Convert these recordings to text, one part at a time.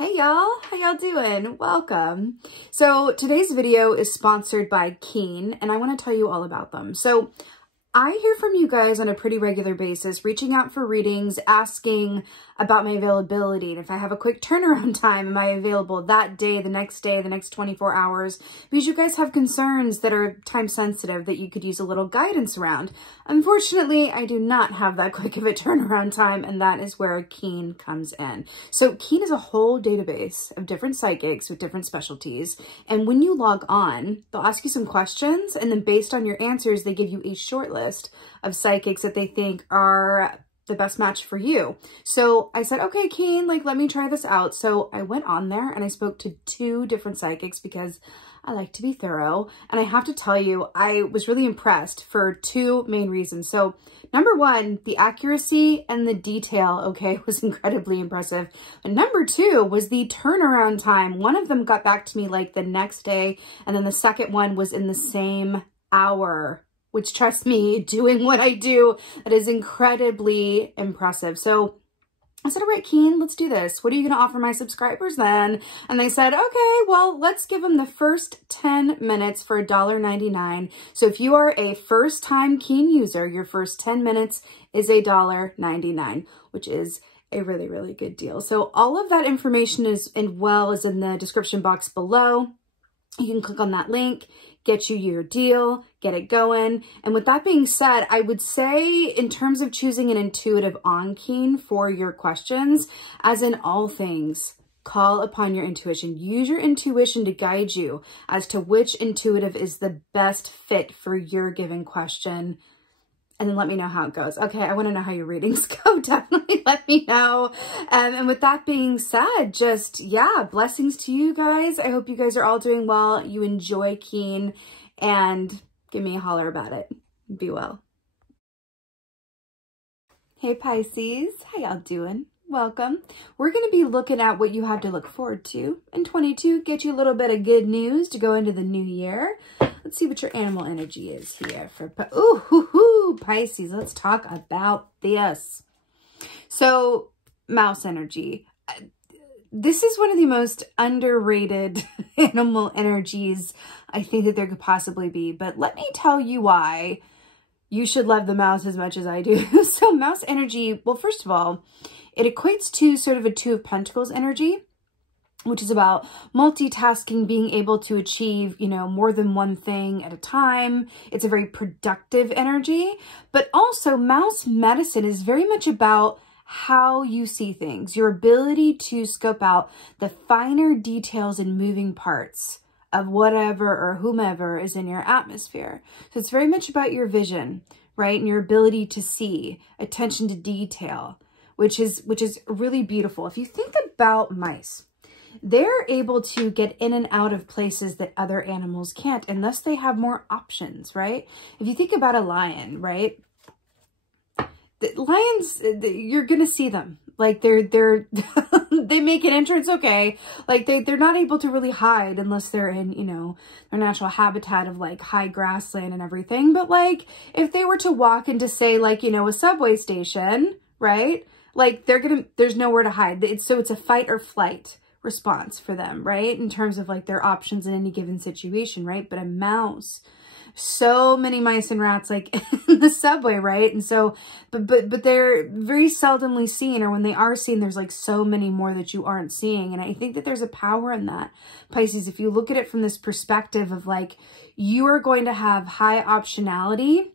Hey y'all, how y'all doing? Welcome. So today's video is sponsored by Keen, and I want to tell you all about them. So I hear from you guys on a pretty regular basis, reaching out for readings, asking about my availability. And if I have a quick turnaround time, am I available that day, the next 24 hours? Because you guys have concerns that are time sensitive that you could use a little guidance around. Unfortunately, I do not have that quick of a turnaround time, and that is where Keen comes in. So Keen is a whole database of different psychics with different specialties. And when you log on, they'll ask you some questions, and then based on your answers, they give you a short list of psychics that they think are the best match for you. So I said, okay, Keen, let me try this out. So I went on there and I spoke to 2 different psychics because I like to be thorough. And I have to tell you, I was really impressed for 2 main reasons. So number 1, the accuracy and the detail, okay, was incredibly impressive. And number 2 was the turnaround time. One of them got back to me like the next day, and then the second one was in the same hour, which, trust me, doing what I do, that is incredibly impressive. So I said, all right, Keen, let's do this. What are you going to offer my subscribers then? And they said, okay, well, let's give them the first 10 minutes for $1.99. So if you are a first-time Keen user, your first 10 minutes is $1.99, which is a really, really good deal. So all of that information is in the description box below. You can click on that link, get you your deal, get it going. And with that being said, I would say in terms of choosing an intuitive on Keen for your questions, as in all things, call upon your intuition. Use your intuition to guide you as to which intuitive is the best fit for your given question. And then let me know how it goes. Okay, I want to know how your readings go. Definitely let me know. And with that being said, just, yeah, blessings to you guys. I hope you guys are all doing well. You enjoy Keen, and give me a holler about it. Be well. Hey Pisces, how y'all doing? Welcome. We're going to be looking at what you have to look forward to in 22. Get you a little bit of good news to go into the new year. Let's see what your animal energy is here for Pisces. Let's talk about this. So, mouse energy. This is one of the most underrated animal energies I think that there could possibly be. But let me tell you why you should love the mouse as much as I do. So, mouse energy, well, first of all, it equates to sort of a 2 of Pentacles energy, which is about multitasking, being able to achieve, more than one thing at a time. It's a very productive energy, but also mouse medicine is very much about how you see things, your ability to scope out the finer details and moving parts of whatever or whomever is in your atmosphere. So it's very much about your vision, right? And your ability to see, attention to detail, which is really beautiful. If you think about mice, they're able to get in and out of places that other animals can't, and thus they have more options, right? If you think about a lion, right? The lions, you're gonna see them. They're they make an entrance, okay. They're not able to really hide unless they're in, their natural habitat of high grassland and everything. But if they were to walk into, say, a subway station, right? There's nowhere to hide. So it's a fight or flight response for them, right? In terms of their options in any given situation, right? But a mouse, so many mice and rats in the subway, right? And so, but they're very seldomly seen, or when they are seen, there's so many more that you aren't seeing. And I think that there's a power in that, Pisces. If you look at it from this perspective of you are going to have high optionality,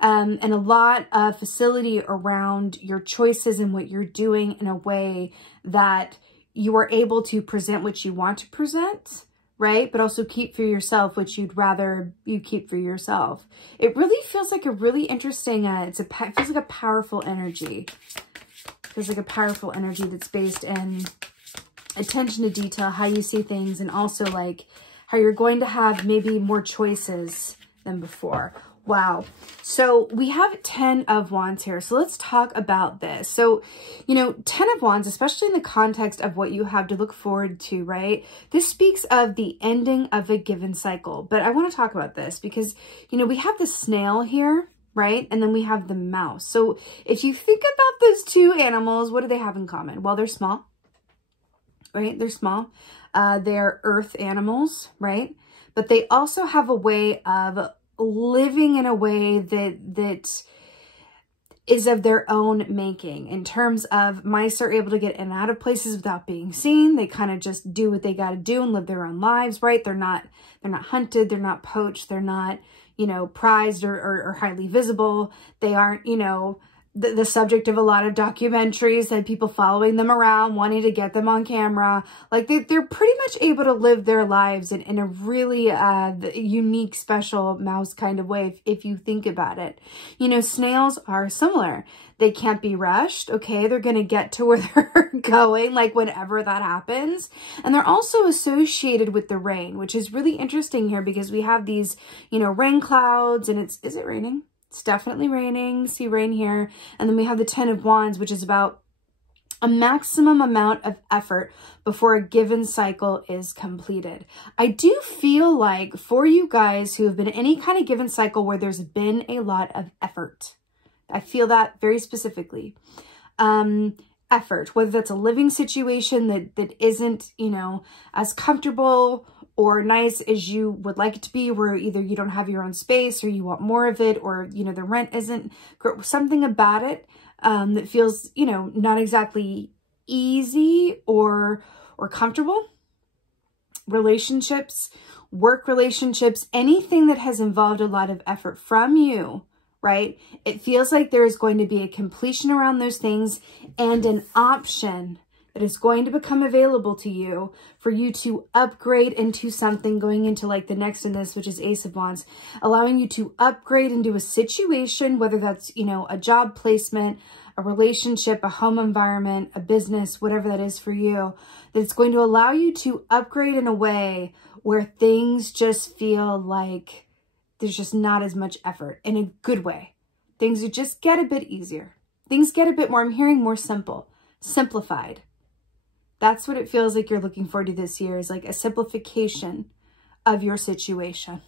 and a lot of facility around your choices and what you're doing in a way that you are able to present what you want to present, right? But also keep for yourself what you'd rather you keep for yourself. It really feels like a really interesting, it feels like a powerful energy. It feels like a powerful energy that's based in attention to detail, how you see things, and also how you're going to have maybe more choices than before. Wow. So we have 10 of Wands here. So let's talk about this. So, 10 of Wands, especially in the context of what you have to look forward to, right? This speaks of the ending of a given cycle. But I want to talk about this because, we have the snail here, right? And then we have the mouse. So if you think about those 2 animals, what do they have in common? Well, they're small, right? They're small. They're earth animals, right? But they also have a way of living in a way that is of their own making. In terms of, mice are able to get in and out of places without being seen. They kind of just do what they got to do and live their own lives, right? They're not hunted. They're not poached. They're not, you know, prized or highly visible. They aren't, you know, the subject of a lot of documentaries and people following them around, wanting to get them on camera. Like they're pretty much able to live their lives in a really unique, special mouse kind of way, if you think about it. You know, snails are similar. They can't be rushed, okay? They're going to get to where they're going, like whenever that happens. And they're also associated with the rain, which is really interesting here because we have these, you know, rain clouds and is it raining? It's definitely raining. See rain here. And then we have the 10 of Wands, which is about a maximum amount of effort before a given cycle is completed. I do feel like for you guys who have been in any kind of given cycle where there's been a lot of effort, I feel that very specifically. Effort, whether that's a living situation that isn't, you know, as comfortable or nice as you would like it to be, where either you don't have your own space or you want more of it, or, you know, the rent isn't, something about it that feels, you know, not exactly easy or comfortable. Relationships, work relationships, anything that has involved a lot of effort from you, right? It feels like there is going to be a completion around those things and an option that is going to become available to you for you to upgrade into something, going into like the next in this, which is Ace of Wands, allowing you to upgrade into a situation, whether that's, you know, a job placement, a relationship, a home environment, a business, whatever that is for you, that's going to allow you to upgrade in a way where things just feel like there's just not as much effort, in a good way. Things just get a bit easier. Things get a bit more, I'm hearing more simple, simplified. That's what it feels like you're looking forward to this year, is like a simplification of your situation.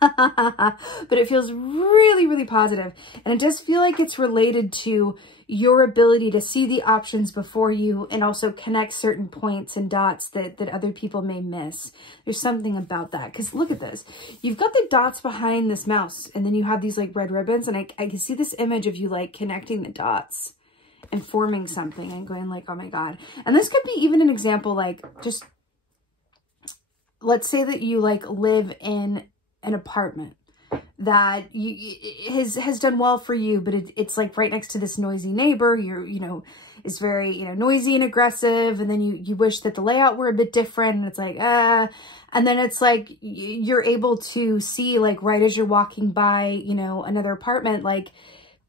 But it feels really, really positive. And it does feel like it's related to your ability to see the options before you and also connect certain points and dots that other people may miss. There's something about that. Because look at this. You've got the dots behind this mouse, and then you have these like red ribbons, and I can see this image of you like connecting the dots and forming something and going like, oh my God. And this could be even an example, like just, let's say that you like live in an apartment that has done well for you, but it's like right next to this noisy neighbor. You know, is very, you know, noisy and aggressive. And then you wish that the layout were a bit different, and it's like, and then it's like, you're able to see like right as you're walking by, you know, another apartment, like,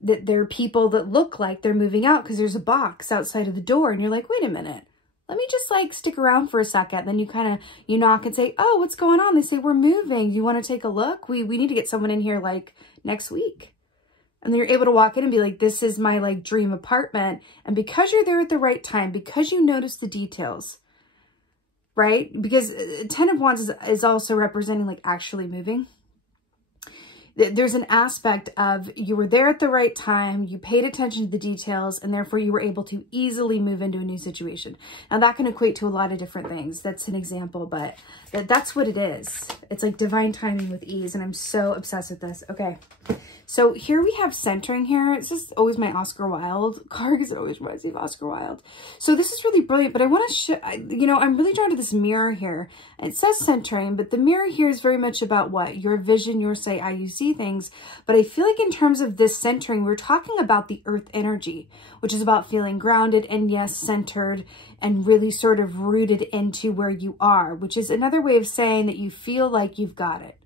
that there are people that look like they're moving out because there's a box outside of the door, and you're like, wait a minute, let me just like stick around for a second. Then you kind of, you knock and say, oh, what's going on? They say, we're moving. Do you want to take a look? We need to get someone in here like next week. And then you're able to walk in and be like, this is my like dream apartment. And because you're there at the right time, because you notice the details, right? Because 10 of Wands is also representing like actually moving. There's an aspect of you were there at the right time, you paid attention to the details, and therefore you were able to easily move into a new situation. Now that can equate to a lot of different things. That's an example, but that's what it is. It's like divine timing with ease, and I'm so obsessed with this. Okay, so here we have centering here. It's just always my Oscar Wilde card because it always reminds me of Oscar Wilde. So this is really brilliant, but I want to show, you know, I'm really drawn to this mirror here. It says centering, but the mirror here is very much about what? Your vision, your sight, how you see things. But I feel like in terms of this centering, we're talking about the earth energy, which is about feeling grounded and yes, centered and really sort of rooted into where you are, which is another way of saying that you feel like you've got it.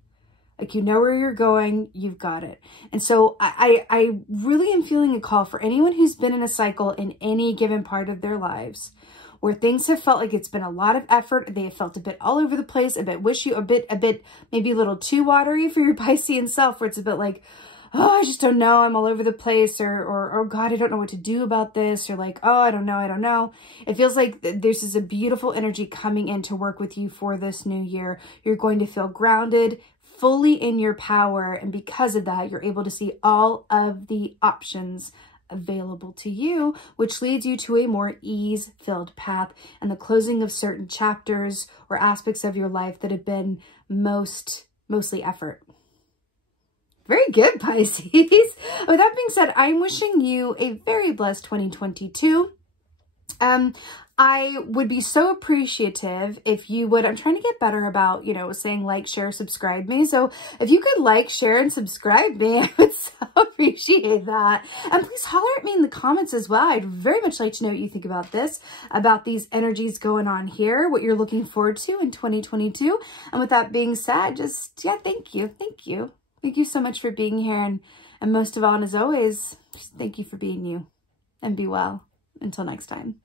Like you know where you're going, you've got it. And so I really am feeling a call for anyone who's been in a cycle in any given part of their lives where things have felt like it's been a lot of effort. They have felt a bit all over the place, a bit wishy, a bit maybe a little too watery for your Piscean self, where it's a bit like, oh, I just don't know, I'm all over the place, or oh God, I don't know what to do about this, or like, oh, I don't know. It feels like there's this a beautiful energy coming in to work with you for this new year. You're going to feel grounded, fully in your power, and because of that, you're able to see all of the options available to you, which leads you to a more ease-filled path and the closing of certain chapters or aspects of your life that have been mostly effort. Very good, Pisces. With that being said, I'm wishing you a very blessed 2022. I would be so appreciative if you would, I'm trying to get better about, saying like, share, subscribe me. So if you could like, share, and subscribe me, I would so appreciate that. And please holler at me in the comments as well. I'd very much like to know what you think about this, about these energies going on here, what you're looking forward to in 2022. And with that being said, thank you. Thank you. Thank you so much for being here. And most of all, and as always, just thank you for being you. And be well. Until next time.